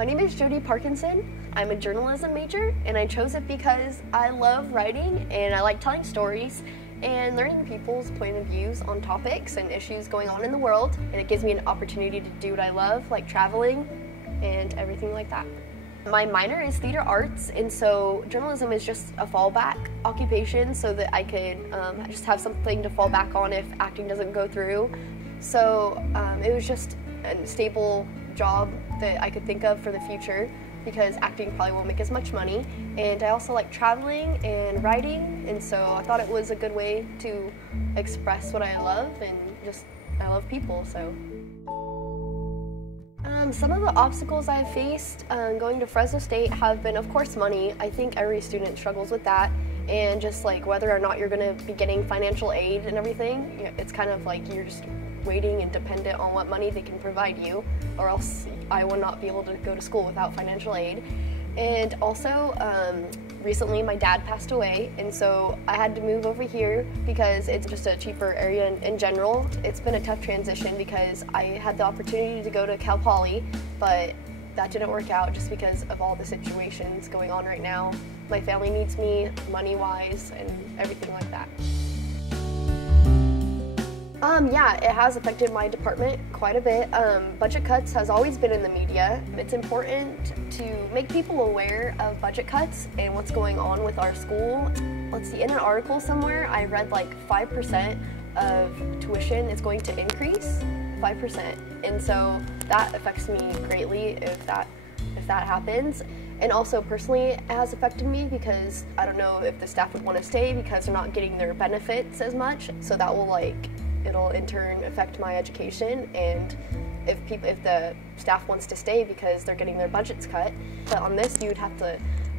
My name is Jody Parkinson. I'm a journalism major, and I chose it because I love writing and I like telling stories and learning people's point of views on topics and issues going on in the world. And it gives me an opportunity to do what I love, like traveling and everything like that. My minor is theater arts, and so journalism is just a fallback occupation so that I could just have something to fall back on if acting doesn't go through. So it was just a stable job that I could think of for the future because acting probably won't make as much money. And I also like traveling and writing, and so I thought it was a good way to express what I love, and just I love people, so. Some of the obstacles I've faced going to Fresno State have been, of course, money. I think every student struggles with that, and just like whether or not you're going to be getting financial aid and everything, it's kind of like you're just waiting and dependent on what money they can provide you, or else I will not be able to go to school without financial aid. And also, recently my dad passed away, and so I had to move over here because it's just a cheaper area in general. It's been a tough transition because I had the opportunity to go to Cal Poly, but that didn't work out just because of all the situations going on right now. My family needs me money-wise and everything like that. Yeah, it has affected my department quite a bit. Budget cuts has always been in the media. It's important to make people aware of budget cuts and what's going on with our school. Let's see, in an article somewhere, I read like 5% of tuition is going to increase, 5%. And so that affects me greatly if that happens. And also personally, it has affected me because I don't know if the staff would want to stay because they're not getting their benefits as much. So that will it'll in turn affect my education, and if the staff wants to stay because they're getting their budgets cut. But on this, you'd have to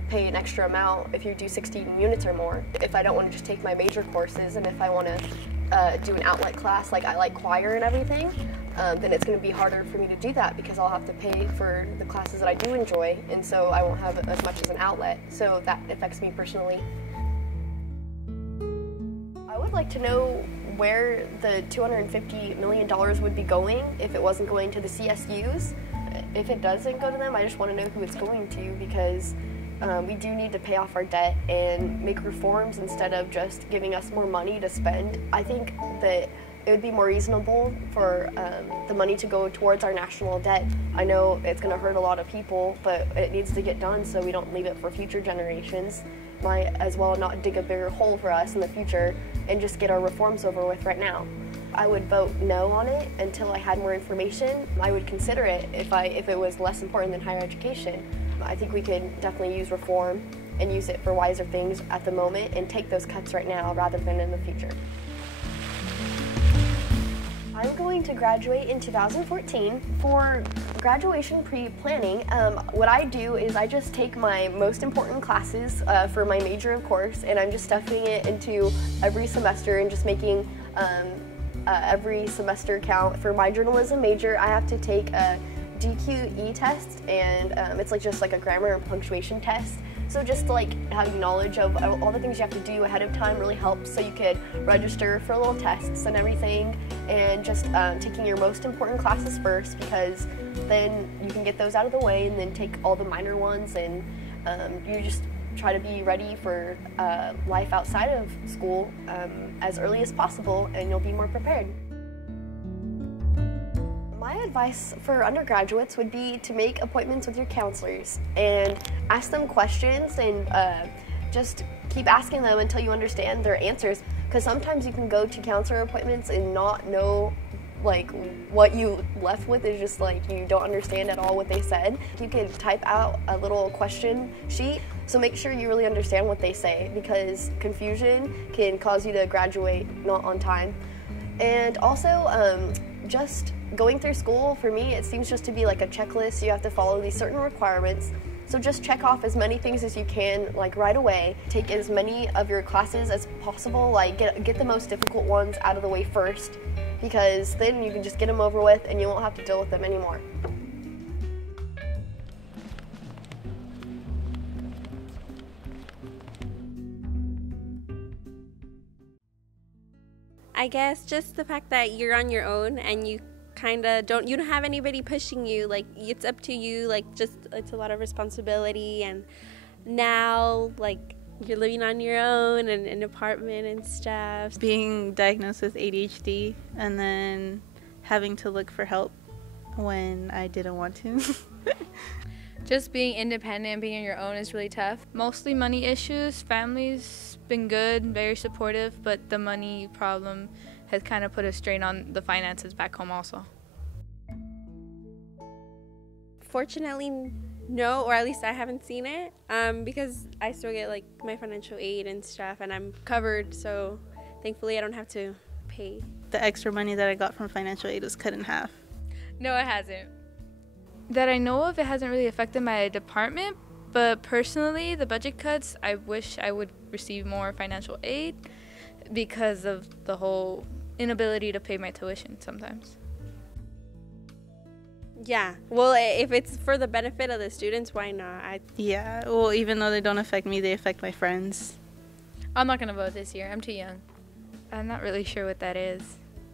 pay an extra amount if you do 16 units or more. If I don't want to just take my major courses, and if I want to do an outlet class, like I like choir and everything, then it's going to be harder for me to do that because I'll have to pay for the classes that I do enjoy, and so I won't have as much as an outlet. So that affects me personally. I would like to know where the $250 million would be going if it wasn't going to the CSUs. If it doesn't go to them, I just want to know who it's going to, because we do need to pay off our debt and make reforms instead of just giving us more money to spend. I think that it would be more reasonable for the money to go towards our national debt. I know it's going to hurt a lot of people, but it needs to get done so we don't leave it for future generations. Might as well not dig a bigger hole for us in the future and just get our reforms over with right now. I would vote no on it until I had more information. I would consider it if it was less important than higher education. I think we could definitely use reform and use it for wiser things at the moment and take those cuts right now rather than in the future. I'm going to graduate in 2014. For graduation pre-planning, what I do is I just take my most important classes for my major, of course, and I'm just stuffing it into every semester and just making every semester count. For my journalism major, I have to take a DQE test, and it's just like a grammar and punctuation test. So just having knowledge of all the things you have to do ahead of time really helps, so you could register for little tests and everything, and just taking your most important classes first, because then you can get those out of the way and then take all the minor ones, and you just try to be ready for life outside of school as early as possible, and you'll be more prepared. My advice for undergraduates would be to make appointments with your counselors and ask them questions, and just keep asking them until you understand their answers, because sometimes you can go to counselor appointments and not know what you left with is just you don't understand at all what they said. You can type out a little question sheet, so make sure you really understand what they say, because confusion can cause you to graduate not on time. And also just going through school, for me, it seems just to be like a checklist. You have to follow these certain requirements. So just check off as many things as you can, right away. Take as many of your classes as possible. Get the most difficult ones out of the way first, because then you can just get them over with and you won't have to deal with them anymore. I guess just the fact that you're on your own and you kind of you don't have anybody pushing you. Like, it's up to you. Like, just it's a lot of responsibility. And now, like, you're living on your own in an apartment and stuff. Being diagnosed with ADHD and then having to look for help when I didn't want to. Just being independent and being on your own is really tough. Mostly money issues. Family's been good, very supportive, but the money problem has kind of put a strain on the finances back home also. Fortunately, no, or at least I haven't seen it, because I still get like my financial aid and stuff, and I'm covered, so thankfully I don't have to pay. The extra money that I got from financial aid was cut in half. No, it hasn't. That I know of, it hasn't really affected my department, but personally, the budget cuts, I wish I would receive more financial aid because of the whole inability to pay my tuition sometimes. Yeah, well, if it's for the benefit of the students, why not? Yeah, well, even though they don't affect me, they affect my friends. I'm not going to vote this year. I'm too young. I'm not really sure what that is,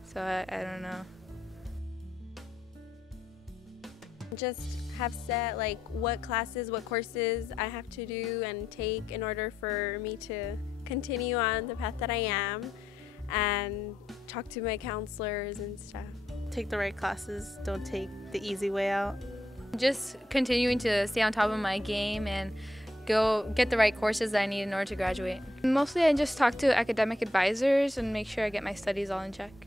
so I don't know. Just have set like what classes, what courses I have to do and take in order for me to continue on the path that I am, and talk to my counselors and stuff. Take the right classes, don't take the easy way out. Just continuing to stay on top of my game and go get the right courses that I need in order to graduate. Mostly I just talk to academic advisors and make sure I get my studies all in check.